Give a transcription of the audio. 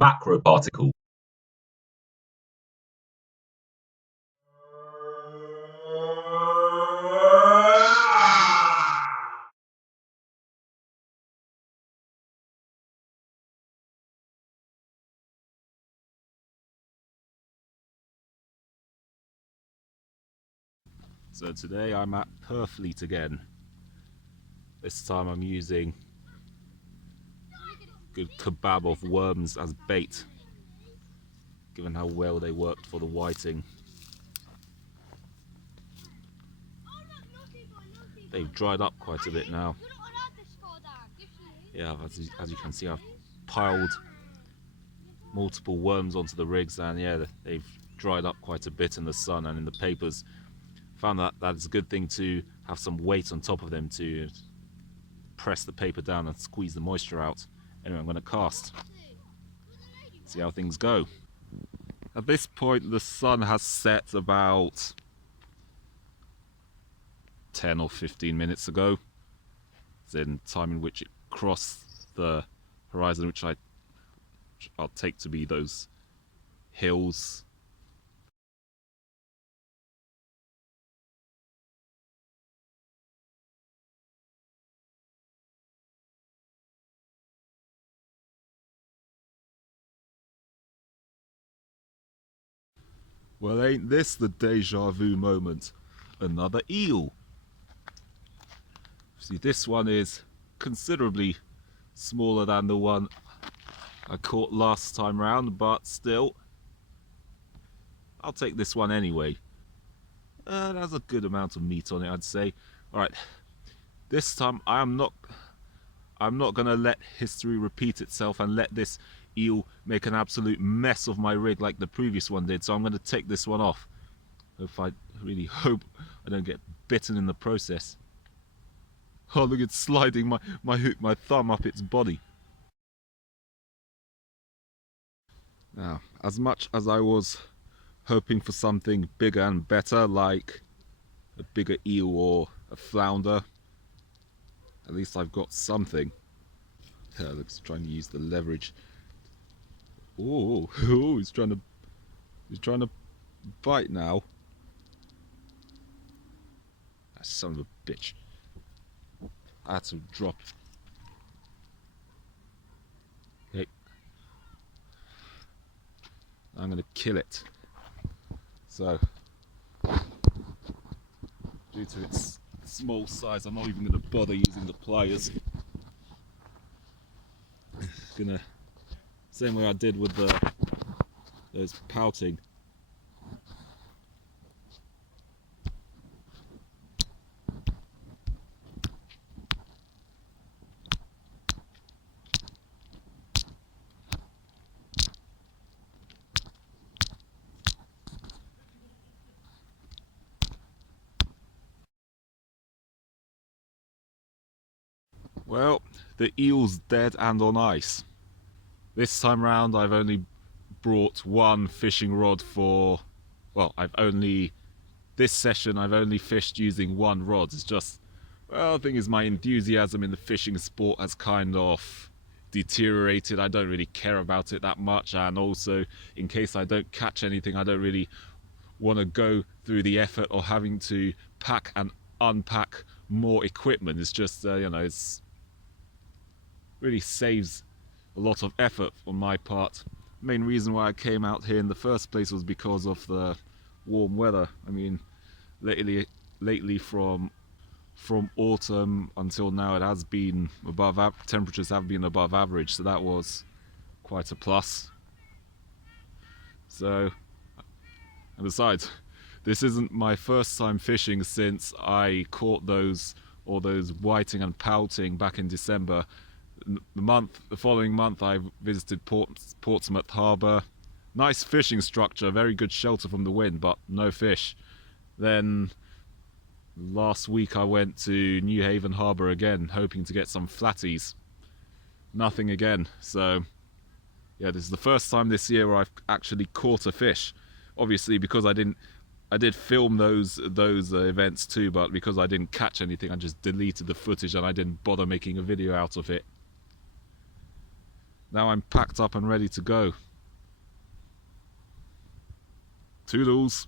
MACROPARTICLE. So today I'm at Purfleet again. This time I'm using a good kebab of worms as bait, given how well they worked for the whiting. They've dried up quite a bit now. Yeah, as you can see, I've piled multiple worms onto the rigs, and yeah, they've dried up quite a bit in the sun and in the papers. Found that that's a good thing to have some weight on top of them to press the paper down and squeeze the moisture out. Anyway, I'm going to cast, see how things go. At this point the sun has set about 10 or 15 minutes ago. It's in time in which it crossed the horizon, which I'll take to be those hills. Well, ain't this the deja vu moment? Another eel. See, this one is considerably smaller than the one I caught last time round, but still, I'll take this one anyway. It has a good amount of meat on it, I'd say. Alright, this time I'm not gonna let history repeat itself and let this eel make an absolute mess of my rig like the previous one did, so I'm gonna take this one off. I really hope I don't get bitten in the process. Oh, look, it's sliding my thumb up its body. Now, as much as I was hoping for something bigger and better, like a bigger eel or a flounder, at least I've got something. Looks trying to use the leverage. Oh, he's trying to bite now. That son of a bitch. I had to drop. Okay. I'm gonna kill it. So, due to its small size, I'm not even gonna bother using the pliers. Gonna, same way I did with those pouting. Well, the eel's dead and on ice. This time round I've only brought one fishing rod for, well, this session I've only fished using one rod. It's just, well, the thing is, my enthusiasm in the fishing sport has kind of deteriorated. I don't really care about it that much, and also, in case I don't catch anything, I don't really want to go through the effort of having to pack and unpack more equipment. It's just, it's really saves a lot of effort on my part. The main reason why I came out here in the first place was because of the warm weather. I mean, lately from autumn until now, it has been temperatures have been above average, so that was quite a plus. So, and besides, this isn't my first time fishing since I caught those whiting and pouting back in December. The following month I visited Portsmouth Harbour. Nice fishing structure, very good shelter from the wind, but no fish. Then last week I went to New Haven Harbour again, hoping to get some flatties. Nothing again. So yeah, this is the first time this year where I've actually caught a fish. Obviously, because I did film those events too, but because I didn't catch anything, I just deleted the footage and I didn't bother making a video out of it. Now I'm packed up and ready to go. Toodles!